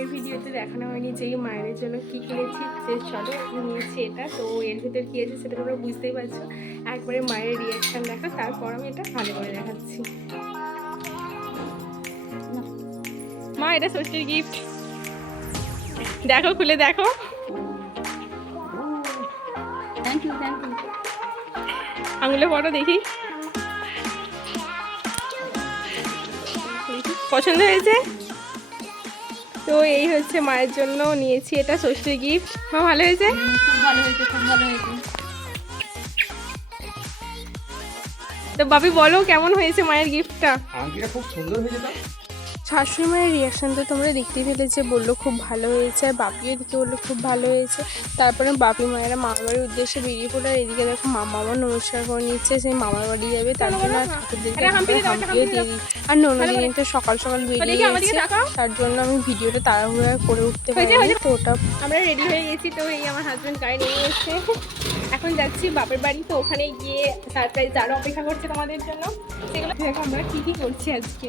এই ভিডিওতে দেখানো হয়নি যে এই মায়ের জন্য কি কিনেছি যে চলো নিয়েছি এটা। তো এর ভিতর কী আছে সেটা তোমরা বুঝতেই পারছ। একবারে মায়ের রিয়াকশান দেখো তারপর আমি এটা ভালো করে দেখাচ্ছি। মা এটা ষষ্ঠীর গিফট দেখো খুলে দেখো। থ্যাংক ইউ থ্যাংক ইউ আঙুলে বড় দেখি। পছন্দ হয়েছে? তো এই হচ্ছে মায়ের জন্য নিয়েছি এটা ষষ্ঠীর গিফট মা ভালো হয়েছে? খুব ভালো হয়েছে খুব ভালো হয়েছে। তো বাবি বলো কেমন হয়েছে মায়ের গিফটটা খুব সুন্দর হয়েছে শাশুড়ি মায়ের রিয়াকশানটা তোমরা দেখতেই ফেলেছে বলল খুব ভালো হয়েছে আর বাপিও দিকে বলল খুব ভালো হয়েছে। তারপরে বাপি মায়েরা মামার বাড়ির উদ্দেশ্যে বেরিয়ে পড়ল আর এদিকে দেখো মামা আমার নমস্কার করে নিচ্ছে সেই মামার বাড়ি যাবে তার জন্য আর ঠাকুরদেরকে হাম্পিও দিয়ে দিই আর ননদিন তো সকাল সকাল বেরিয়ে গেছে তার জন্য আমি ভিডিওটা তাড়াহুড়া করে উঠতে পারি তো ওটা আমরা রেডি হয়ে গেছি তো এই আমার হাজব্যান্ড গাড়ি নিয়ে এসছে এখন যাচ্ছি বাপের বাড়ি তো ওখানে গিয়ে সারপ্রাইজ আরও অপেক্ষা করছে তোমাদের জন্য। সেগুলো দেখো আমরা কী কী করছি আজকে।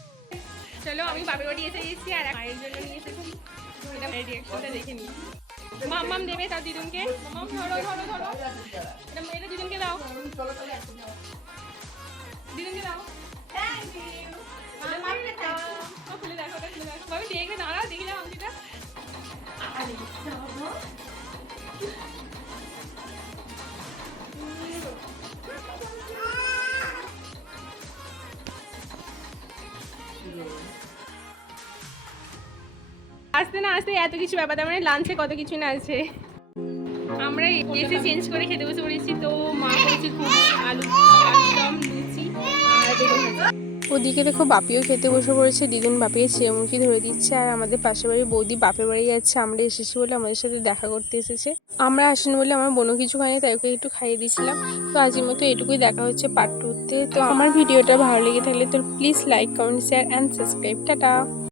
চলো, আমি বাপের বাড়ি এসে গেছি আর মায়ের জন্য নিয়ে এসেছি। এটা মায়ের রিয়াকশনটা দেখে নিই। মাম মাম দেবে তার দিদুনকে? মাম, ধরো ধরো ধরো। দাও। দিদুনকে দাও। খুলে দেখো দেখো। দেখে আংটিটা। আসতে না আসতে এত কিছু ব্যাপার, তার মানে লাঞ্চে কত কিছু না আছে। আমরা এসে চেঞ্জ করে খেতে বসে পড়েছি, তো মা করেছে আলু আলুদম লুচি আর ওদিকে দেখো বাপিও খেতে বসে পড়েছে দিদুন বাপিয়ে চেমুকি ধরে দিচ্ছে, আর আমাদের পাশের বাড়ির বৌদি বাপের বাড়ি যাচ্ছে, আমরা এসেছি বলে আমাদের সাথে দেখা করতে এসেছে। আমরা আসেন বলে আমার বোনও কিছু খাইনি তাই ওকে একটু খাইয়ে দিয়েছিলাম। তো আজকের মতো এটুকুই দেখা হচ্ছে পার্ট টুতে তো। আমার ভিডিওটা ভালো লেগে থাকলে তো please like comment share and subscribe tata.